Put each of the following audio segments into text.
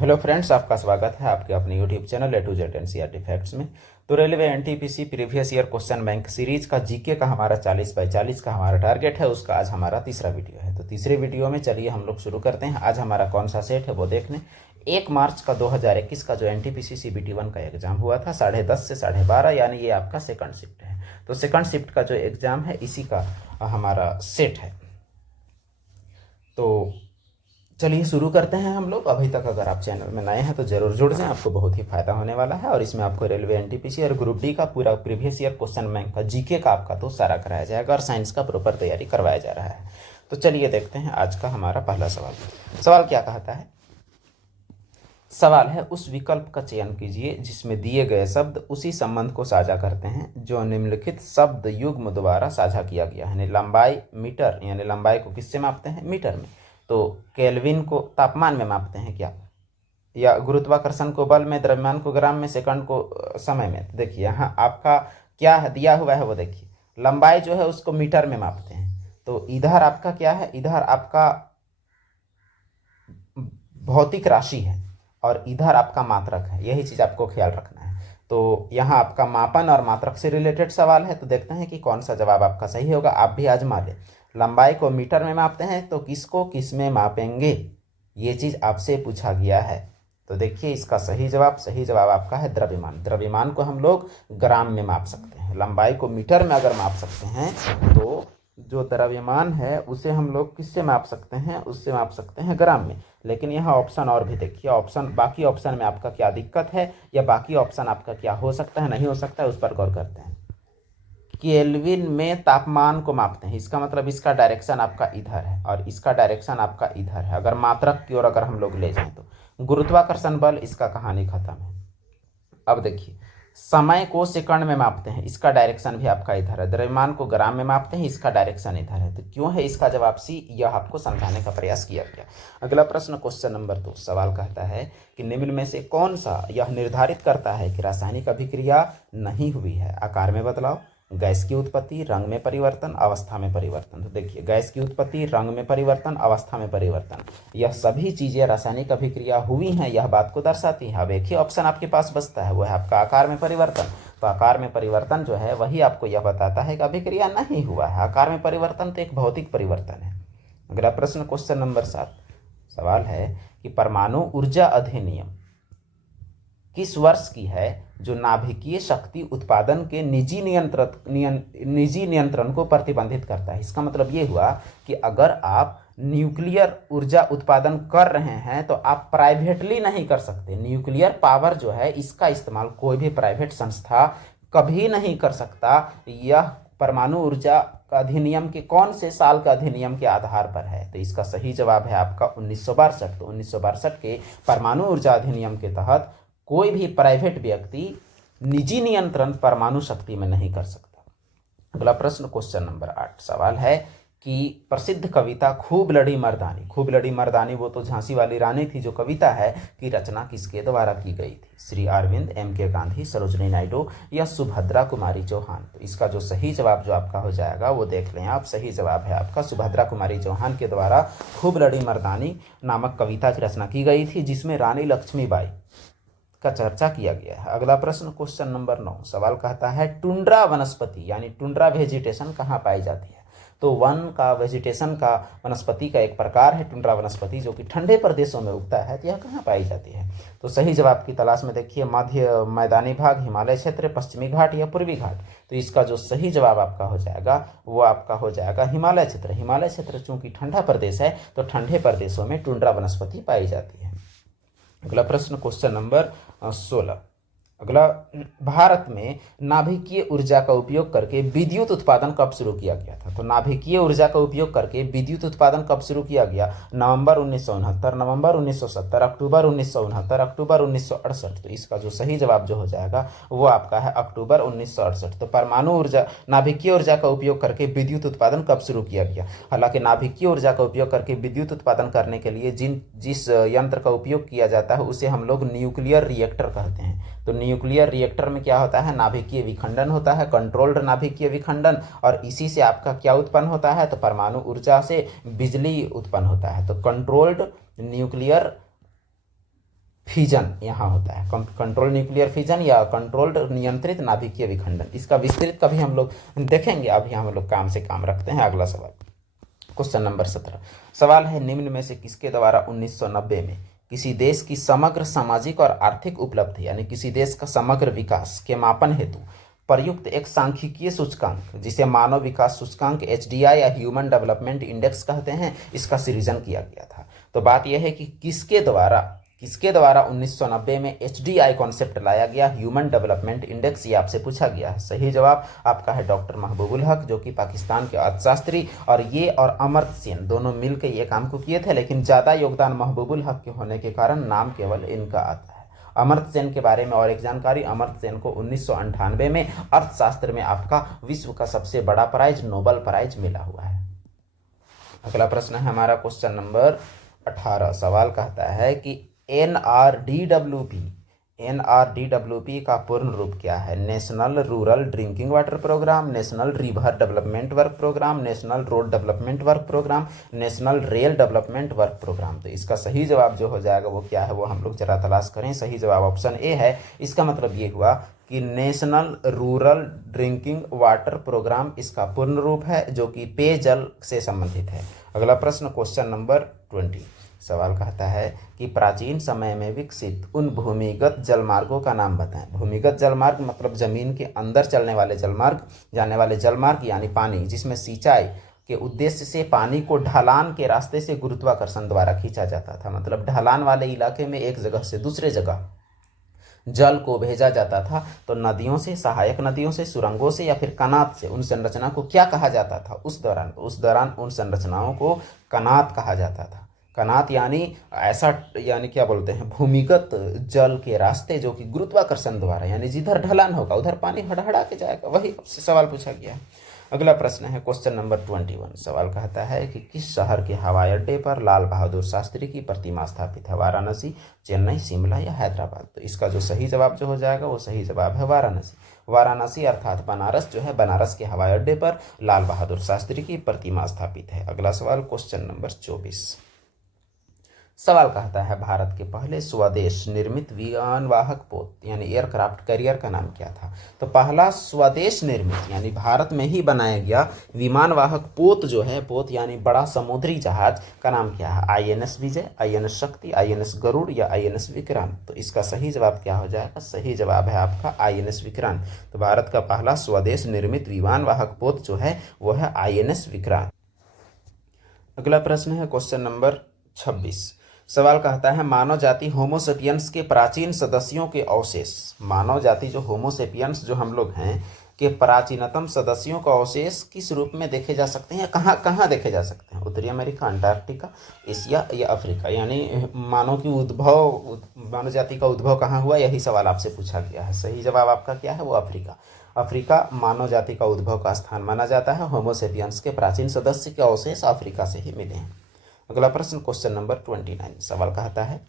Hello friends, आपका स्वागत है आपके अपने YouTube channel A to Z NCERT facts में। तो railway NTPC previous year question bank series का जीके का हमारा 40/40 का हमारा टारगेट है। उसका आज हमारा तीसरा वीडियो है। तो तीसरे वीडियो में चलिए हम लोग शुरू करते हैं। आज हमारा कौन सा सेट है वो देखने। 1 मार्च का 2021 का जो एनटीपीसी CBT1 का एग्जाम हुआ था 10:30 से 12:30, यानी ये आपका सेकंड शिफ्ट है। तो सेकंड शिफ्ट का जो एग्जाम है इसी का हमारा सेट है। तो चलिए शुरू करते हैं हम लोग। अभी तक अगर आप चैनल में नए हैं तो जरूर जुड़ जाएं, आपको बहुत ही फायदा होने वाला है। और इसमें आपको रेलवे एनटीपीसी और ग्रुप डी का पूरा प्रीवियस ईयर क्वेश्चन बैंक का जीके का आपका तो सारा कराया जाएगा और साइंस का प्रॉपर तैयारी करवाया जा रहा है। तो चलिए देखते हैं आज का हमारा पहला सवाल। सवाल क्या कहता है? सवाल है, उस विकल्प का चयन कीजिए जिसमें दिए गए शब्द उसी संबंध को साझा करते हैं जो निम्नलिखित शब्द युग्म द्वारा साझा किया गया है। यानी लंबाई मीटर, यानी लंबाई को किससे मापते हैं? मीटर में। तो केल्विन को तापमान में मापते हैं क्या? या गुरुत्वाकर्षण को बल में, द्रव्यमान को ग्राम में, सेकंड को समय में। तो देखिए यहाँ आपका क्या है दिया हुआ है वो देखिए। लंबाई जो है उसको मीटर में मापते हैं। तो इधर आपका क्या है? इधर आपका भौतिक राशि है और इधर आपका मात्रक है। यही चीज आपको ख्याल रखना है। तो यहाँ आपका मापन और मात्रक से रिलेटेड सवाल है। तो देखते हैं कि कौन सा जवाब आपका सही होगा। आप भी आजमा लें। लंबाई को मीटर में मापते हैं तो किसको किस में मापेंगे, ये चीज आपसे पूछा गया है। तो देखिए इसका सही जवाब आपका है द्रव्यमान। द्रव्यमान को हम लोग ग्राम में माप सकते हैं। लंबाई को मीटर में अगर माप सकते हैं तो जो द्रव्यमान है उसे हम लोग किससे माप सकते हैं? उससे माप सकते हैं ग्राम में। लेकिन यहाँ ऑप्शन और भी देखिए। बाकी ऑप्शन में आपका क्या दिक्कत है या बाकी ऑप्शन आपका क्या हो सकता है, नहीं हो सकता है, उस पर गौर करते हैं। केल्विन में तापमान को मापते हैं, इसका मतलब इसका डायरेक्शन आपका इधर है और इसका डायरेक्शन आपका इधर है। अगर मात्रक की ओर अगर हम लोग ले जाएं तो गुरुत्वाकर्षण बल, इसका कहानी खत्म है। अब देखिए, समय को सेकंड में मापते हैं, इसका डायरेक्शन भी आपका इधर है। द्रव्यमान को ग्राम में मापते हैं, इसका डायरेक्शन इधर है। तो क्यों है इसका जवाब सी, यह आपको समझाने का प्रयास किया गया। अगला प्रश्न क्वेश्चन नंबर 2। सवाल कहता है कि निम्न में से कौन सा यह निर्धारित करता है कि रासायनिक अभिक्रिया नहीं हुई है? आकार में बदलाव, गैस की उत्पत्ति, रंग में परिवर्तन, अवस्था में परिवर्तन। तो देखिए, गैस की उत्पत्ति, रंग में परिवर्तन, अवस्था में परिवर्तन, यह सभी चीजें रासायनिक अभिक्रिया हुई हैं, यह बात को दर्शाती है। अब एक ही ऑप्शन आपके पास बचता है, वो है आपका आकार में परिवर्तन। तो आकार में परिवर्तन जो है वही आपको यह बताता है कि अभिक्रिया नहीं हुआ है। आकार में परिवर्तन तो एक भौतिक परिवर्तन है। अगला प्रश्न क्वेश्चन नंबर 7। सवाल है कि परमाणु ऊर्जा अधिनियम किस वर्ष की है जो नाभिकीय शक्ति उत्पादन के निजी नियंत्रण को प्रतिबंधित करता है? इसका मतलब ये हुआ कि अगर आप न्यूक्लियर ऊर्जा उत्पादन कर रहे हैं तो आप प्राइवेटली नहीं कर सकते। न्यूक्लियर पावर जो है इसका इस्तेमाल कोई भी प्राइवेट संस्था कभी नहीं कर सकता। यह परमाणु ऊर्जा अधिनियम के कौन से साल का अधिनियम के आधार पर है? तो इसका सही जवाब है आपका 1962। तो 1962 के परमाणु ऊर्जा अधिनियम के तहत कोई भी प्राइवेट व्यक्ति निजी नियंत्रण परमाणु शक्ति में नहीं कर सकता। अगला प्रश्न क्वेश्चन नंबर 8। सवाल है कि प्रसिद्ध कविता खूब लड़ी मर्दानी, खूब लड़ी मर्दानी वो तो झांसी वाली रानी थी जो कविता है, कि रचना किसके द्वारा की गई थी? श्री अरविंद, M.K. गांधी, सरोजनी नायडू या सुभद्रा कुमारी चौहान। तो इसका जो सही जवाब जो आपका हो जाएगा वो देख लें आप। सही जवाब है आपका सुभद्रा कुमारी चौहान के द्वारा खूब लड़ी मर्दानी नामक कविता की रचना की गई थी, जिसमें रानी लक्ष्मीबाई का चर्चा किया गया है। अगला प्रश्न क्वेश्चन नंबर 9। सवाल कहता है टुंड्रा वनस्पति यानी टुंड्रा वेजिटेशन कहाँ पाई जाती है? तो वन का वेजिटेशन का वनस्पति का एक प्रकार है टुंड्रा वनस्पति, जो कि ठंडे प्रदेशों में उगता है। तो यह कहाँ पाई जाती है? तो सही जवाब की तलाश में देखिए, मध्य मैदानी भाग, हिमालय क्षेत्र, पश्चिमी घाट या पूर्वी घाट। तो इसका जो सही जवाब आपका हो जाएगा वो आपका हो जाएगा हिमालय क्षेत्र। हिमालय क्षेत्र चूंकि ठंडा प्रदेश है तो ठंडे प्रदेशों में टुंड्रा वनस्पति पाई जाती है। अगला प्रश्न क्वेश्चन नंबर 16। अगला, भारत में नाभिकीय ऊर्जा का उपयोग करके विद्युत उत्पादन कब शुरू किया गया था? तो नाभिकीय ऊर्जा का उपयोग करके विद्युत उत्पादन कब शुरू किया गया? नवंबर 1969, नवंबर 1970, अक्टूबर 1969, अक्टूबर 1968। तो इसका जो सही जवाब जो हो जाएगा वो आपका है अक्टूबर 1968। तो परमाणु ऊर्जा, नाभिकीय ऊर्जा का उपयोग करके विद्युत उत्पादन कब शुरू किया गया? हालांकि नाभिकीय ऊर्जा का उपयोग करके विद्युत उत्पादन करने के लिए जिस यंत्र का उपयोग किया जाता है उसे हम लोग न्यूक्लियर रिएक्टर कहते हैं। तो न्यूक्लियर रिएक्टर में क्या होता है? नाभिकीय विखंडन होता है, कंट्रोल्ड नाभिकीय विखंडन, और इसी से आपका क्या उत्पन्न होता है? तो परमाणु ऊर्जा से बिजली उत्पन्न होता है। तो कंट्रोल्ड न्यूक्लियर फिजन यहाँ होता है, कंट्रोल न्यूक्लियर फिजन या कंट्रोल्ड नियंत्रित नाभिकीय विखंडन। इसका विस्तृत कभी हम लोग देखेंगे, अभी हम लोग काम से काम रखते हैं। अगला सवाल, क्वेश्चन नंबर 17 सवाल है, निम्न में से किसके द्वारा 1990 में किसी देश की समग्र सामाजिक और आर्थिक उपलब्धि यानी किसी देश का समग्र विकास के मापन हेतु प्रयुक्त एक सांख्यिकीय सूचकांक जिसे मानव विकास सूचकांक HDI या ह्यूमन डेवलपमेंट इंडेक्स कहते हैं, इसका सृजन किया गया था। तो बात यह है कि किसके द्वारा 1990 में HDI कॉन्सेप्ट लाया गया, ह्यूमन डेवलपमेंट इंडेक्स, ये आपसे पूछा गया है। सही जवाब आपका है डॉक्टर महबूबुल हक, जो कि पाकिस्तान के अर्थशास्त्री, और ये और अमर्त्य सेन दोनों मिलकर ये काम को किए थे, लेकिन ज़्यादा योगदान महबूबुल हक के होने के कारण नाम केवल इनका आता है। अमर्त्य सेन के बारे में और एक जानकारी, अमर्त्य सेन को 1998 में अर्थशास्त्र में आपका विश्व का सबसे बड़ा प्राइज नोबेल प्राइज मिला हुआ है। अगला प्रश्न है हमारा क्वेश्चन नंबर 18। सवाल कहता है कि NRDWP का पूर्ण रूप क्या है? National rural drinking water programme, national river development work programme, national road development work programme, national rail development work programme. तो इसका सही जवाब जो हो जाएगा वो क्या है, वो हम लोग जरा तलाश करें। सही जवाब ऑप्शन ए है। इसका मतलब ये हुआ कि national rural drinking water programme इसका पूर्ण रूप है, जो कि पेयजल से संबंधित है। अगला प्रश्न क्वेश्चन नंबर 20। सवाल कहता है कि प्राचीन समय में विकसित उन भूमिगत जलमार्गों का नाम बताएं। भूमिगत जलमार्ग मतलब जमीन के अंदर चलने वाले जलमार्ग, जाने वाले जलमार्ग यानी पानी, जिसमें सिंचाई के उद्देश्य से पानी को ढलान के रास्ते से गुरुत्वाकर्षण द्वारा खींचा जाता था। मतलब ढलान वाले इलाके में एक जगह से दूसरे जगह जल को भेजा जाता था, तो नदियों से, सहायक नदियों से, सुरंगों से या फिर कनात से उन संरचना को क्या कहा जाता था उस दौरान उन संरचनाओं को कनात कहा जाता था। कनात यानी ऐसा, यानी क्या बोलते हैं, भूमिगत जल के रास्ते जो कि गुरुत्वाकर्षण द्वारा, यानी जिधर ढलान होगा उधर पानी हड़हड़ा के जाएगा। वही आपसे सवाल पूछा गया है। अगला प्रश्न है क्वेश्चन नंबर 21। सवाल कहता है कि किस शहर के हवाई अड्डे पर लाल बहादुर शास्त्री की प्रतिमा स्थापित है? वाराणसी, चेन्नई, शिमला या हैदराबाद? तो इसका जो सही जवाब जो हो जाएगा वो सही जवाब है वाराणसी। वाराणसी अर्थात बनारस जो है, बनारस के हवाई अड्डे पर लाल बहादुर शास्त्री की प्रतिमा स्थापित है। अगला सवाल क्वेश्चन नंबर 24। सवाल कहता है, भारत के पहले स्वदेश निर्मित विमानवाहक पोत यानी एयरक्राफ्ट कैरियर का नाम क्या था? तो पहला स्वदेश निर्मित यानी भारत में ही बनाया गया विमानवाहक पोत जो है, पोत यानी बड़ा समुद्री जहाज का नाम क्या है? INS विजय, INS शक्ति, INS गरुड़ या INS विक्रांत? तो इसका सही जवाब क्या हो जाएगा? सही जवाब है आपका INS विक्रांत। तो भारत का पहला स्वदेश निर्मित विमानवाहक पोत जो है वो है INS विक्रांत। अगला प्रश्न है क्वेश्चन नंबर 26। सवाल कहता है, मानव जाति होमोसेपियंस के प्राचीन सदस्यों के अवशेष, मानव जाति जो होमोसेपियंस जो हम लोग हैं के प्राचीनतम सदस्यों का अवशेष किस रूप में देखे जा सकते हैं? कहाँ कहाँ देखे जा सकते हैं? उत्तरी अमेरिका, अंटार्कटिका, एशिया या अफ्रीका? यानी मानव जाति का उद्भव कहाँ हुआ, यही सवाल आपसे पूछा गया है। सही जवाब आपका क्या है? वो अफ्रीका। अफ्रीका मानव जाति का उद्भव का स्थान माना जाता है। होमोसेपियंस के प्राचीन सदस्य के अवशेष अफ्रीका से ही मिले हैं। अगला प्रश्न क्वेश्चन नंबर 29। सवाल कहता है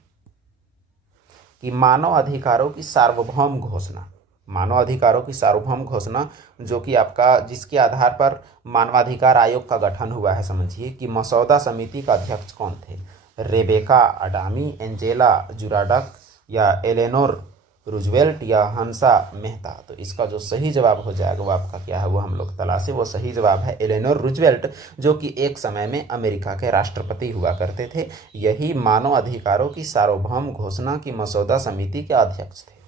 कि मानव अधिकारों की सार्वभौम घोषणा, मानव अधिकारों की सार्वभौम घोषणा जो कि आपका, जिसके आधार पर मानवाधिकार आयोग का गठन हुआ है, समझिए कि मसौदा समिति का अध्यक्ष कौन थे? रेबेका अडामी, एंजेला जुराडक या एलेनोर रूजवेल्ट या हंसा मेहता? तो इसका जो सही जवाब हो जाएगा वो आपका क्या है, वो हम लोग तलाशे। वो सही जवाब है एलेनोर रूजवेल्ट, जो कि एक समय में अमेरिका के राष्ट्रपति हुआ करते थे। यही मानव अधिकारों की सार्वभौम घोषणा की मसौदा समिति के अध्यक्ष थे।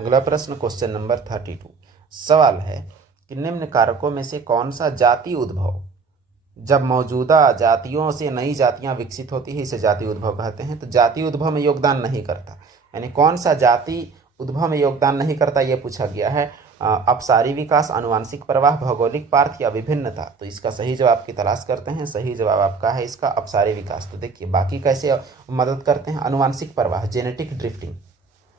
अगला प्रश्न क्वेश्चन नंबर 32। सवाल है कि निम्न कारकों में से कौन सा जाति उद्भव, जब मौजूदा जातियों से नई जातियां विकसित होती है, इसे जाति उद्भव कहते हैं, तो जाति उद्भव में योगदान नहीं करता? यानी कौन सा जाति उद्भव में योगदान नहीं करता, यह पूछा गया है। अपसारी विकास, आनुवांशिक प्रवाह, भौगोलिक पार्थ या विभिन्नता? तो इसका सही जवाब की तलाश करते हैं। सही जवाब आपका है इसका अपसारी विकास। तो देखिए बाकी कैसे मदद करते हैं? आनुवांशिक प्रवाह, जेनेटिक ड्रिफ्टिंग,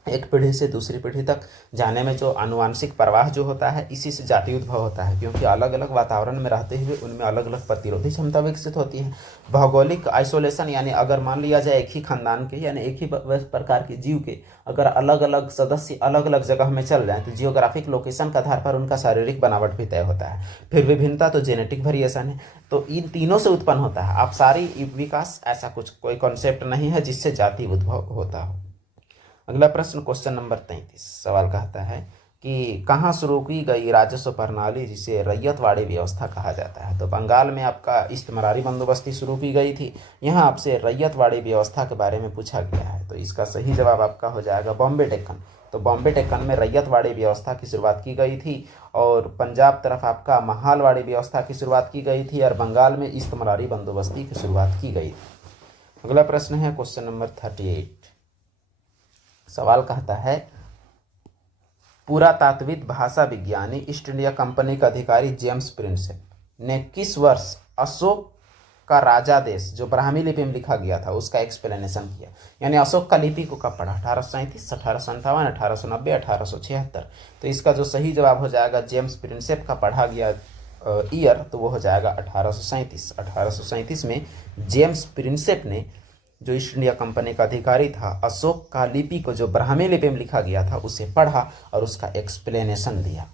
एक पीढ़ी से दूसरी पीढ़ी तक जाने में जो आनुवांशिक प्रवाह जो होता है, इसी से जाति उद्भव होता है, क्योंकि अलग अलग वातावरण में रहते हुए उनमें अलग अलग प्रतिरोधी क्षमता विकसित होती है। भौगोलिक आइसोलेशन, यानी अगर मान लिया जाए एक ही खानदान के यानी एक ही प्रकार के जीव के अगर अलग अलग सदस्य अलग अलग जगह में चल जाएं तो जियोग्राफिक लोकेशन के आधार पर उनका शारीरिक बनावट भी तय होता है। फिर विभिन्नता तो जेनेटिक वेरिएशन है, तो इन तीनों से उत्पन्न होता है। आप सारी विकास ऐसा कुछ कोई कॉन्सेप्ट नहीं है जिससे जाति उद्भव होता हो। अगला प्रश्न क्वेश्चन नंबर 33 सवाल कहता है कि कहाँ शुरू की गई राजस्व प्रणाली जिसे रैयतवाड़ी व्यवस्था कहा जाता है। तो बंगाल में आपका इस्तेमारी बंदोबस्ती शुरू की गई थी। यहाँ आपसे रैयतवाड़ी व्यवस्था के बारे में पूछा गया है, तो इसका सही जवाब आपका हो जाएगा बॉम्बे डेक्कन। तो बॉम्बे डेक्कन में रैयतवाड़ी व्यवस्था की शुरुआत की गई थी, और पंजाब तरफ आपका महालवाड़ी व्यवस्था की शुरुआत की गई थी, और बंगाल में इस्तेमारी बंदोबस्ती की शुरुआत की गई थी। अगला प्रश्न है क्वेश्चन नंबर 38 सवाल कहता है पुरातात्विक भाषा विज्ञानी ईस्ट इंडिया कंपनी का अधिकारी जेम्स प्रिंसेप ने किस वर्ष अशोक का राजादेश जो ब्राह्मी लिपि में लिखा गया था उसका एक्सप्लेनेशन किया। यानी अशोक का लिपि को कब पढ़ा, 1837, 1857, 1890, 1876। तो इसका जो सही जवाब हो जाएगा जेम्स प्रिंसेप का पढ़ा गया ईयर, तो वो हो जाएगा 1837। 1837 में जेम्स प्रिंसेप ने, जो ईस्ट इंडिया कंपनी का अधिकारी था, अशोक का लिपि को जो ब्राह्मी लिपि में लिखा गया था उसे पढ़ा और उसका एक्सप्लेनेशन दिया।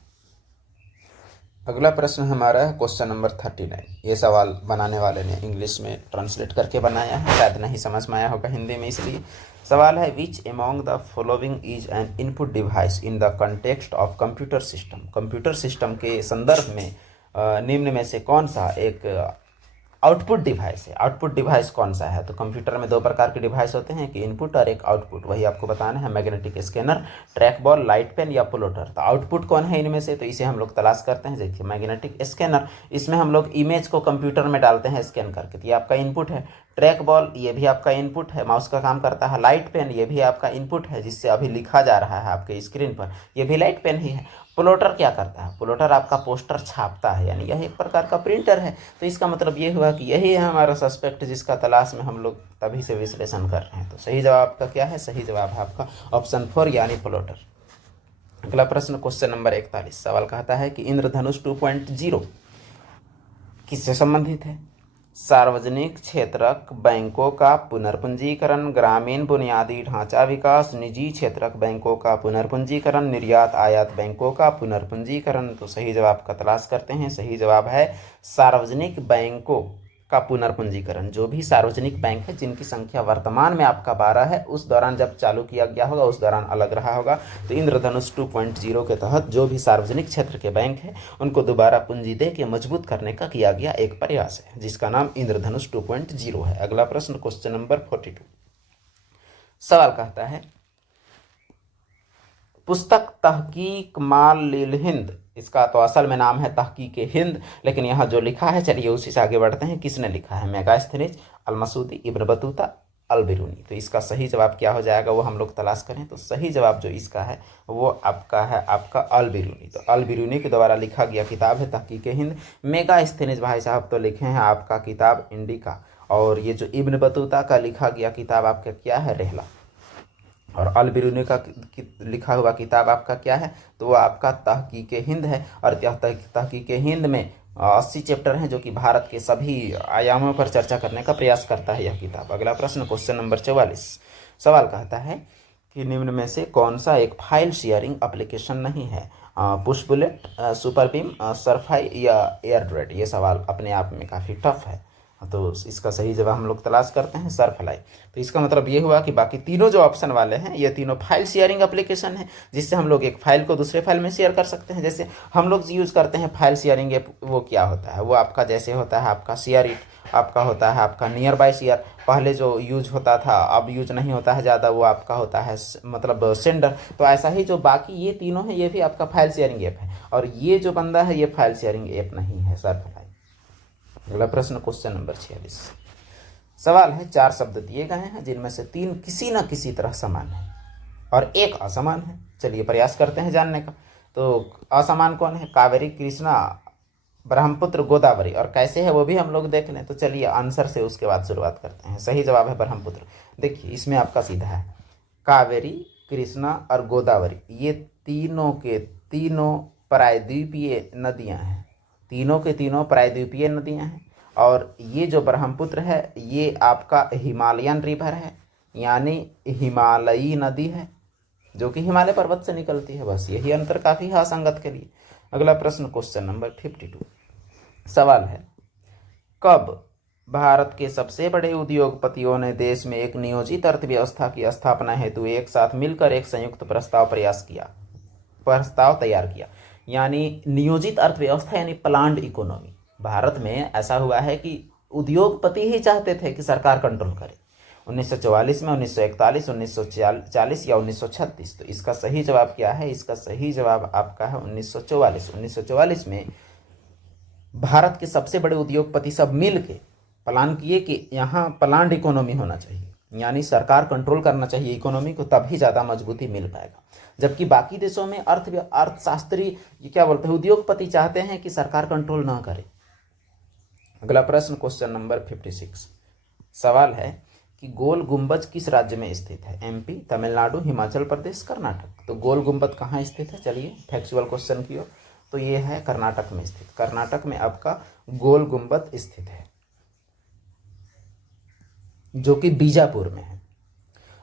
अगला प्रश्न हमारा है क्वेश्चन नंबर 39। ये सवाल बनाने वाले ने इंग्लिश में ट्रांसलेट करके बनाया है, शायद नहीं समझ में आया होगा हिंदी में, इसलिए सवाल है विच among the following is an input device in the context of computer system. Computer system के संदर्भ में निम्न में से कौन सा एक आउटपुट डिवाइस है। आउटपुट डिवाइस कौन सा है। तो कंप्यूटर में दो प्रकार के डिवाइस होते हैं, कि इनपुट और एक आउटपुट, वही आपको बताना है। Magnetic scanner, track ball, light pen या प्लॉटर। तो आउटपुट कौन है इनमें से, तो इसे हम लोग तलाश करते हैं। देखिए मैग्नेटिक स्कैनर, इसमें हम लोग इमेज को कंप्यूटर में डालते हैं स्कैन करके, तो ये आपका इनपुट है। ट्रैक बॉल ये भी आपका इनपुट है, माउस का काम करता है। लाइट पेन ये भी आपका इनपुट है, जिससे अभी लिखा जा रहा है आपके स्क्रीन पर, ये भी लाइट पेन ही है। प्लॉटर क्या करता है, प्लॉटर आपका पोस्टर छापता है, यानी यह एक प्रकार का प्रिंटर है। तो इसका मतलब ये हुआ कि यही है हमारा सस्पेक्ट जिसका तलाश में हम लोग तभी से विश्लेषण कर रहे हैं। तो सही जवाब आपका क्या है, सही जवाब है आपका ऑप्शन 4 यानी प्लॉटर। अगला प्रश्न क्वेश्चन नंबर 41 सवाल कहता है कि इंद्रधनुष 2.0 किससे संबंधित है। सार्वजनिक क्षेत्रक बैंकों का पुनर्पूंजीकरण, ग्रामीण बुनियादी ढांचा विकास, निजी क्षेत्रक बैंकों का पुनर्पूंजीकरण, निर्यात आयात बैंकों का पुनर्पूंजीकरण। तो सही जवाब का तलाश करते हैं। सही जवाब है सार्वजनिक बैंकों का पुनर्पूंजीकरण। जो भी सार्वजनिक बैंक है जिनकी संख्या वर्तमान में आपका 12 है, उस दौरान जब चालू किया गया होगा उस दौरान अलग रहा होगा। तो इंद्रधनुष 2.0 के तहत जो भी सार्वजनिक क्षेत्र के बैंक है उनको दोबारा पूंजी दे के मजबूत करने का किया गया एक प्रयास है, जिसका नाम इंद्रधनुष 2.0 है। अगला प्रश्न क्वेश्चन नंबर 42 सवाल कहता है पुस्तक तहकीक माल लिल हिंद, इसका तो असल में नाम है तहकीक हिंद, लेकिन यहाँ जो लिखा है चलिए उसी से आगे बढ़ते हैं। किसने लिखा है, मेगास्थनीज, अलमसूदी, इब्न बतूता, अल-बिरूनी। तो इसका सही जवाब क्या हो जाएगा वो हम लोग तलाश करें। तो सही जवाब जो इसका है वो आपका है आपका अल-बिरूनी। तो अल-बिरूनी के द्वारा लिखा गया किताब है तहकीक हिंद। मेगास्थनीज भाई साहब तो लिखे हैं आपका किताब इंडिका, और ये जो इब्न बतूता का लिखा गया किताब आपका क्या है, रहला। और अल-बिरूनी का लिखा हुआ किताब आपका क्या है, तो वो आपका तहकीक हिंद है। और तहकीक हिंद में 80 चैप्टर हैं, जो कि भारत के सभी आयामों पर चर्चा करने का प्रयास करता है यह किताब। अगला प्रश्न क्वेश्चन नंबर 44 सवाल कहता है कि निम्न में से कौन सा एक फाइल शेयरिंग एप्लीकेशन नहीं है। पुश बुलेट, सुपर बीम, सरफाई या एयरड्रॉयड। ये सवाल अपने आप में काफ़ी टफ है, तो इसका सही जवाब हम लोग तलाश करते हैं सरफ्लाई। तो इसका मतलब ये हुआ कि बाकी तीनों जो ऑप्शन वाले हैं ये तीनों फाइल शेयरिंग एप्लीकेशन है, जिससे हम लोग एक फाइल को दूसरे फाइल में शेयर कर सकते हैं। जैसे हम लोग यूज़ करते हैं फाइल शेयरिंग ऐप, वो क्या होता है, वो आपका जैसे होता है आपका शेयर इट, आपका होता है आपका नियर बाय शेयर। पहले जो यूज होता था अब यूज नहीं होता है ज़्यादा, वो आपका होता है मतलब सेंडर। तो ऐसा ही जो बाकी ये तीनों है ये भी आपका फाइल शेयरिंग ऐप है, और ये जो बंदा है ये फाइल शेयरिंग ऐप नहीं है, सरफ्लाई। अगला प्रश्न क्वेश्चन नंबर 46 सवाल है 4 शब्द दिए गए हैं जिनमें से 3 किसी न किसी तरह समान है और एक असमान है। चलिए प्रयास करते हैं जानने का। तो असमान कौन है, कावेरी, कृष्णा, ब्रह्मपुत्र, गोदावरी। और कैसे है वो भी हम लोग देख लें। तो चलिए आंसर से उसके बाद शुरुआत करते हैं। सही जवाब है ब्रह्मपुत्र। देखिए इसमें आपका सीधा है कावेरी कृष्णा और गोदावरी, ये तीनों के तीनों प्रायद्वीपीय नदियां हैं, तीनों के तीनों प्रायद्वीपीय नदियां हैं। और ये जो ब्रह्मपुत्र है ये आपका हिमालयन रिवर है, यानी हिमालयी नदी है जो कि हिमालय पर्वत से निकलती है। बस यही अंतर काफी है असंगत के लिए। अगला प्रश्न क्वेश्चन नंबर 52 सवाल है, कब भारत के सबसे बड़े उद्योगपतियों ने देश में एक नियोजित अर्थव्यवस्था की स्थापना हेतु एक साथ मिलकर एक संयुक्त प्रस्ताव तैयार किया? यानी नियोजित अर्थव्यवस्था यानी प्लान्ड इकोनॉमी। भारत में ऐसा हुआ है कि उद्योगपति ही चाहते थे कि सरकार कंट्रोल करे। 1944 में, 1941, 1940 या 1936। तो इसका सही जवाब क्या है? इसका सही जवाब आपका है 1944। 1944 में भारत के सबसे बड़े उद्योगपति सब मिल के प्लान किए कि यहाँ प्लान्ड इकोनॉमी होना चाहिए, यानी सरकार कंट्रोल करना चाहिए इकोनॉमी को, तभी ज़्यादा मजबूती मिल पाएगा। जबकि बाकी देशों में अर्थशास्त्री ये क्या बोलते हैं, उद्योगपति चाहते हैं कि सरकार कंट्रोल ना करे। अगला प्रश्न क्वेश्चन नंबर 56 सवाल है कि गोल गुंबज किस राज्य में स्थित है? एमपी, तमिलनाडु, हिमाचल प्रदेश, कर्नाटक। तो गोल गुंबद कहाँ स्थित है? चलिए फैक्चुअल क्वेश्चन की ओर। तो ये है कर्नाटक में स्थित। कर्नाटक में आपका गोल गुंबद स्थित है जो कि बीजापुर में है।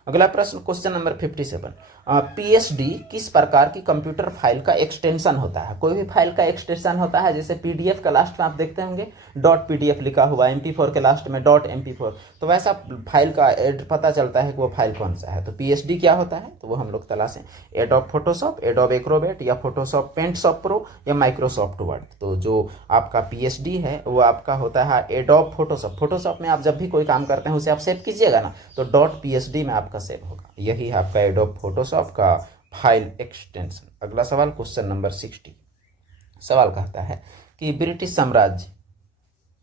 अगला प्रश्न क्वेश्चन नंबर 57 पीएचडी किस प्रकार की कंप्यूटर फाइल का एक्सटेंशन होता है? कोई भी फाइल का एक्सटेंशन होता है, जैसे पीडीएफ का लास्ट में आप देखते होंगे .pdf लिखा हुआ, MP4 के लास्ट में .mp4, तो वैसा फाइल का पता चलता है कि वो फाइल कौन सा है। तो पीएचडी क्या होता है तो वो हम लोग तलाशें। एडोब फोटोशॉप, एडोब एक्रोबैट या फोटोशॉप पेंट शॉप प्रो या माइक्रोसॉफ्ट वर्ड। तो जो आपका पीएचडी है वो आपका होता है एडोब फोटोशॉप। फोटोशॉप में आप जब भी कोई काम करते हैं उसे आप सेव कीजिएगा ना, तो .psd में आपका सेव होगा। यही है आपका एडोब फोटोशॉप का फाइल एक्सटेंशन। अगला सवाल क्वेश्चन नंबर 60 सवाल कहता है कि ब्रिटिश साम्राज्य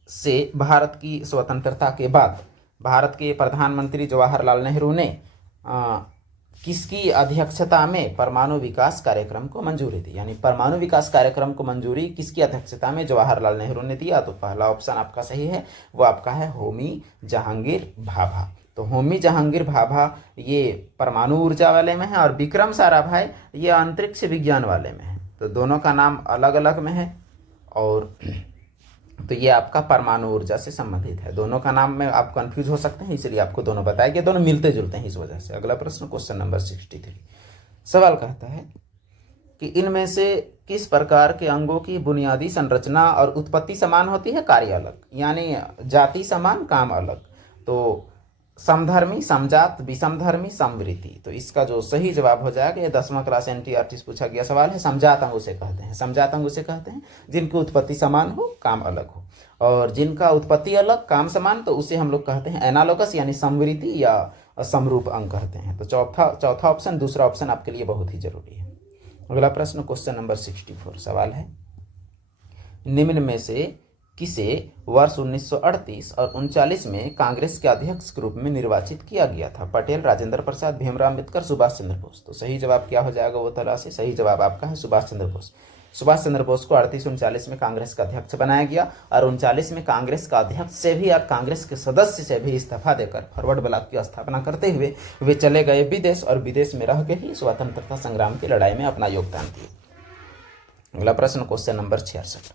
से भारत की स्वतंत्रता के बाद भारत के प्रधानमंत्री जवाहरलाल नेहरू ने किसकी अध्यक्षता में परमाणु विकास कार्यक्रम को मंजूरी दी? यानी परमाणु विकास कार्यक्रम को मंजूरी किसकी अध्यक्षता में जवाहरलाल नेहरू ने दिया? तो पहला ऑप्शन आपका सही है, वो आपका है होमी जहांगीर भाभा। तो होमी जहांगीर भाभा ये परमाणु ऊर्जा वाले में है और विक्रम साराभाई ये अंतरिक्ष विज्ञान वाले में है। तो दोनों का नाम अलग अलग में है और तो ये आपका परमाणु ऊर्जा से संबंधित है। दोनों का नाम में आप कंफ्यूज हो सकते हैं, इसलिए आपको दोनों बताया गया, दोनों मिलते जुलते हैं इस वजह से। अगला प्रश्न क्वेश्चन नंबर 63 सवाल कहता है कि इनमें से किस प्रकार के अंगों की बुनियादी संरचना और उत्पत्ति समान होती है, कार्य अलग? यानी जाति समान, काम अलग। तो समधर्मी, समजात, विषमधर्मी, समवृत्ति। तो इसका जो सही जवाब हो जाएगा, ये 10वां क्लास एनटीईआरटी से पूछा गया सवाल है। समजात अंग उसे कहते हैं। समजात अंग उसे कहते हैं जिनकी उत्पत्ति समान हो, काम अलग हो, और जिनका उत्पत्ति अलग, काम समान, तो उसे हम लोग कहते हैं एनालोगस यानी समवृत्ति या समरूप अंग कहते हैं। तो चौथा ऑप्शन, दूसरा ऑप्शन आपके लिए बहुत ही जरूरी है। अगला प्रश्न क्वेश्चन नंबर 64 सवाल है, निम्न में से किसे वर्ष 1938 और 39 में कांग्रेस के अध्यक्ष के रूप में निर्वाचित किया गया था? पटेल, राजेंद्र प्रसाद, भीमराव अम्बेडकर, सुभाष चंद्र बोस। तो सही जवाब क्या हो जाएगा वो तलाशी। सही जवाब आपका है सुभाष चंद्र बोस। सुभाष चंद्र बोस को 38-39 में कांग्रेस का अध्यक्ष बनाया गया और 39 में कांग्रेस का अध्यक्ष से भी और कांग्रेस के सदस्य से भी इस्तीफा देकर फॉरवर्ड ब्लॉक की स्थापना करते हुए वे चले गए विदेश और विदेश में रह के ही स्वतंत्रता संग्राम की लड़ाई में अपना योगदान दिया। अगला प्रश्न क्वेश्चन नंबर 66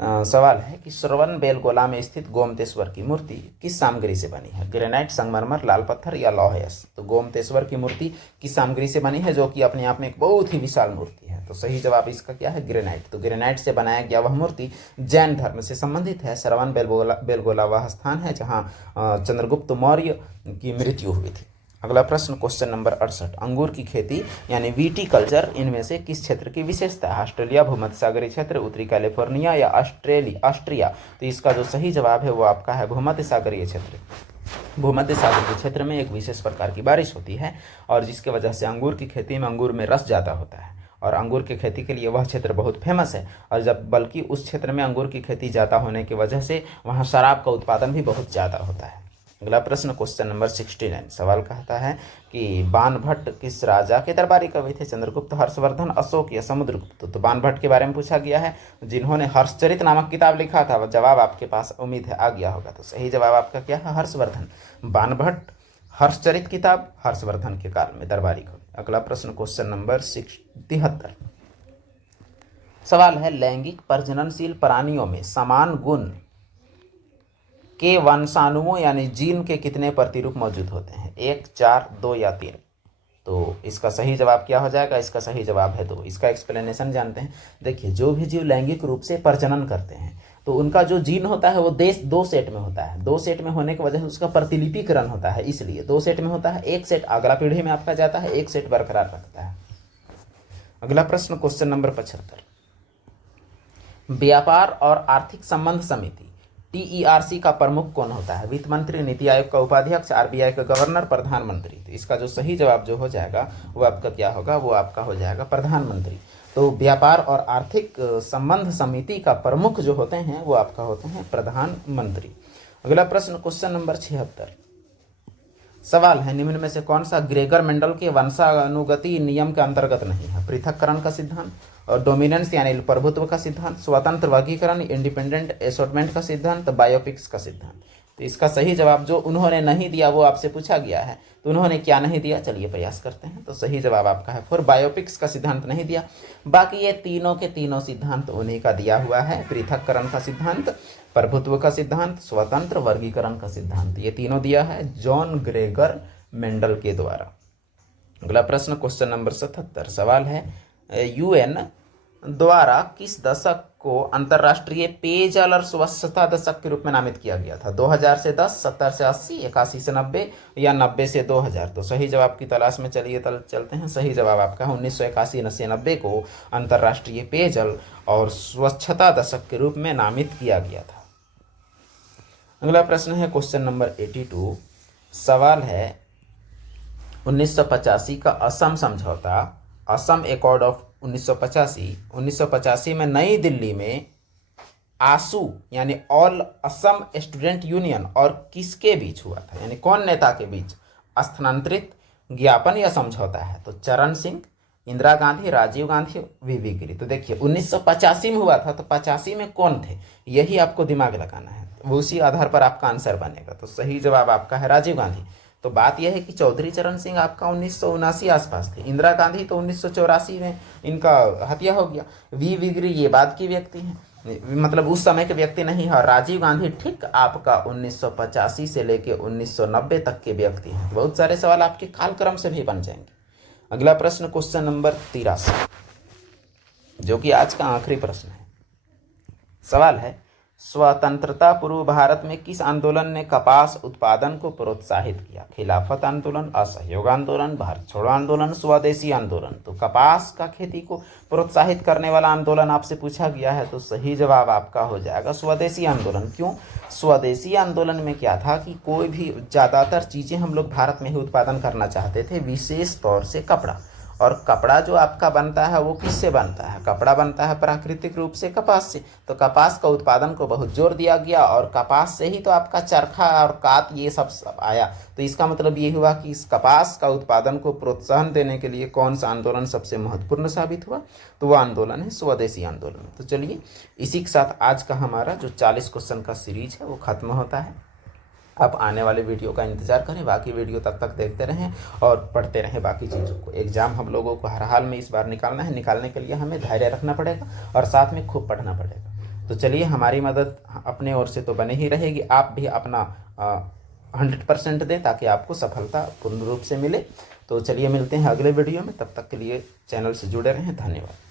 सवाल है कि श्रवण बेलगोला में स्थित गोमतेश्वर की मूर्ति किस सामग्री से बनी है? ग्रेनाइट, संगमरमर, लाल पत्थर या लौह-यश। तो गोमतेश्वर की मूर्ति किस सामग्री से बनी है, जो कि अपने आप में एक बहुत ही विशाल मूर्ति है? तो सही जवाब इसका क्या है? ग्रेनाइट। तो ग्रेनाइट से बनाया गया वह मूर्ति जैन धर्म से संबंधित है। श्रवण बेलगोला वह स्थान है जहाँ चंद्रगुप्त मौर्य की मृत्यु हुई थी। अगला प्रश्न क्वेश्चन नंबर 68 अंगूर की खेती यानी विटीकल्चर इनमें से किस क्षेत्र की विशेषता है? ऑस्ट्रेलिया, भूमध्य सागरीय क्षेत्र, उत्तरी कैलिफोर्निया या ऑस्ट्रिया। तो इसका जो सही जवाब है वो आपका है भूमध्य सागरीय क्षेत्र। भूमध्य सागर के क्षेत्र में एक विशेष प्रकार की बारिश होती है और जिसके वजह से अंगूर की खेती में अंगूर में रस ज़्यादा होता है और अंगूर की खेती के लिए वह क्षेत्र बहुत फेमस है। और जब बल्कि उस क्षेत्र में अंगूर की खेती ज़्यादा होने की वजह से वहाँ शराब का उत्पादन भी बहुत ज़्यादा होता है। अगला प्रश्न क्वेश्चन नंबर 69 सवाल कहता है कि बाणभट्ट किस राजा के दरबारी कवि थे? चंद्रगुप्त, हर्षवर्धन, अशोक या समुद्रगुप्त। तो बाणभट्ट के बारे में पूछा गया है जिन्होंने हर्षचरित नामक किताब लिखा था। जवाब आपके पास उम्मीद है आ गया होगा। तो सही जवाब आपका क्या है? हर्षवर्धन। बाणभट्ट हर्षचरित किताब हर्षवर्धन के काल में दरबारी कवि। अगला प्रश्न क्वेश्चन नंबर 73 सवाल है, लैंगिक प्रजननशील प्राणियों में समान गुण के वंशाणुओं यानी जीन के कितने प्रतिरूप मौजूद होते हैं? 1, 4, 2 या 3? तो इसका सही जवाब क्या हो जाएगा? इसका सही जवाब है 2। इसका एक्सप्लेनेशन जानते हैं। देखिए, जो भी जीव लैंगिक रूप से प्रजनन करते हैं तो उनका जो जीन होता है वो दो सेट में होता है। 2 सेट में होने की वजह से उसका प्रतिलिपिकरण होता है, इसलिए 2 सेट में होता है। 1 सेट अगला पीढ़ी में आपका जाता है, 1 सेट बरकरार रखता है। अगला प्रश्न क्वेश्चन नंबर 75 व्यापार और आर्थिक संबंध समिति TERC का प्रमुख कौन होता है? वित्त मंत्री, नीति आयोग का उपाध्यक्ष, RBI का गवर्नर, प्रधानमंत्री? तो इसका जो सही जवाब जो हो जाएगा वो आपका क्या होगा? वो आपका हो जाएगा प्रधानमंत्री। तो व्यापार और आर्थिक संबंध समिति का प्रमुख जो होते हैं वो आपका होते हैं प्रधानमंत्री। अगला प्रश्न क्वेश्चन नंबर 76 सवाल है, निम्न में से कौन सा ग्रेगर मेंडल के वंशानुगति नियम के अंतर्गत नहीं है? पृथक्करण का सिद्धांत, और डोमिनेंस यानी प्रभुत्व का सिद्धांत, स्वतंत्र वर्गीकरण, इंडिपेंडेंट असॉर्टमेंट का सिद्धांत, बायोपिक्स का सिद्धांत? तो इसका सही जवाब जो उन्होंने नहीं दिया वो आपसे पूछा गया है, तो उन्होंने क्या नहीं दिया? चलिए प्रयास करते हैं। तो सही जवाब आपका है 4, बायोपिक्स का सिद्धांत नहीं दिया। बाकी ये तीनों के तीनों सिद्धांत उन्हीं का दिया हुआ है, पृथक्करण का सिद्धांत, प्रभुत्व का सिद्धांत, स्वतंत्र वर्गीकरण का सिद्धांत, ये तीनों दिया है जॉन ग्रेगर मेंडल के द्वारा। अगला प्रश्न क्वेश्चन नंबर 77 सवाल है, UN द्वारा किस दशक को अंतर्राष्ट्रीय पेयजल और स्वच्छता दशक के रूप में नामित किया गया था? 2000 से 10, 70 से 80, 81 से 90 या 90 से 2000? तो सही जवाब की तलाश में चलिए चलते हैं। सही जवाब आपका है 1981 से 90 को अंतर्राष्ट्रीय पेयजल और स्वच्छता दशक के रूप में नामित किया गया था। अगला प्रश्न है क्वेश्चन नंबर 82 सवाल है, 1985 का असम समझौता, असम एकॉर्ड ऑफ 1985 में नई दिल्ली में आसू यानी ऑल असम स्टूडेंट यूनियन और किसके बीच हुआ था? यानी कौन नेता के बीच स्थानांतरित ज्ञापन या समझौता है? तो चरण सिंह, इंदिरा गांधी, राजीव गांधी, वीवी गिरी। तो देखिए 1985 में हुआ था, तो 85 में कौन थे यही आपको दिमाग लगाना है, वो उसी आधार पर आपका आंसर बनेगा। तो सही जवाब आपका है राजीव गांधी। तो बात यह है कि चौधरी चरण सिंह आपका 1979 आसपास थे, इंदिरा गांधी तो 1984 में इनका हत्या हो गया, वी गिरी ये बाद की व्यक्ति हैं, मतलब उस समय के व्यक्ति नहीं है, और राजीव गांधी ठीक आपका 1985 से लेके 1990 तक के व्यक्ति हैं। बहुत सारे सवाल आपके कालक्रम से भी बन जाएंगे। अगला प्रश्न क्वेश्चन नंबर 83 जो कि आज का आखिरी प्रश्न है। सवाल है, स्वतंत्रता पूर्व भारत में किस आंदोलन ने कपास उत्पादन को प्रोत्साहित किया? खिलाफत आंदोलन, असहयोग आंदोलन, भारत छोड़ो आंदोलन, स्वदेशी आंदोलन? तो कपास का खेती को प्रोत्साहित करने वाला आंदोलन आपसे पूछा गया है, तो सही जवाब आपका हो जाएगा स्वदेशी आंदोलन। क्यों? स्वदेशी आंदोलन में क्या था कि कोई भी ज़्यादातर चीज़ें हम लोग भारत में ही उत्पादन करना चाहते थे, विशेष तौर से कपड़ा। और कपड़ा जो आपका बनता है वो किससे बनता है? कपड़ा बनता है प्राकृतिक रूप से कपास से। तो कपास का उत्पादन को बहुत जोर दिया गया, और कपास से ही तो आपका चरखा और कात ये सब आया। तो इसका मतलब ये हुआ कि इस कपास का उत्पादन को प्रोत्साहन देने के लिए कौन सा आंदोलन सबसे महत्वपूर्ण साबित हुआ? तो वो आंदोलन है स्वदेशी आंदोलन। तो चलिए इसी के साथ आज का हमारा जो 40 क्वेश्चन का सीरीज है वो खत्म होता है। आप आने वाले वीडियो का इंतजार करें, बाकी वीडियो तब तक देखते रहें और पढ़ते रहें बाकी चीज़ों को। एग्जाम हम लोगों को हर हाल में इस बार निकालना है, निकालने के लिए हमें धैर्य रखना पड़ेगा और साथ में खूब पढ़ना पड़ेगा। तो चलिए हमारी मदद अपने ओर से तो बनी ही रहेगी, आप भी अपना 100% दें ताकि आपको सफलता पूर्ण रूप से मिले। तो चलिए मिलते हैं अगले वीडियो में, तब तक के लिए चैनल से जुड़े रहें। धन्यवाद।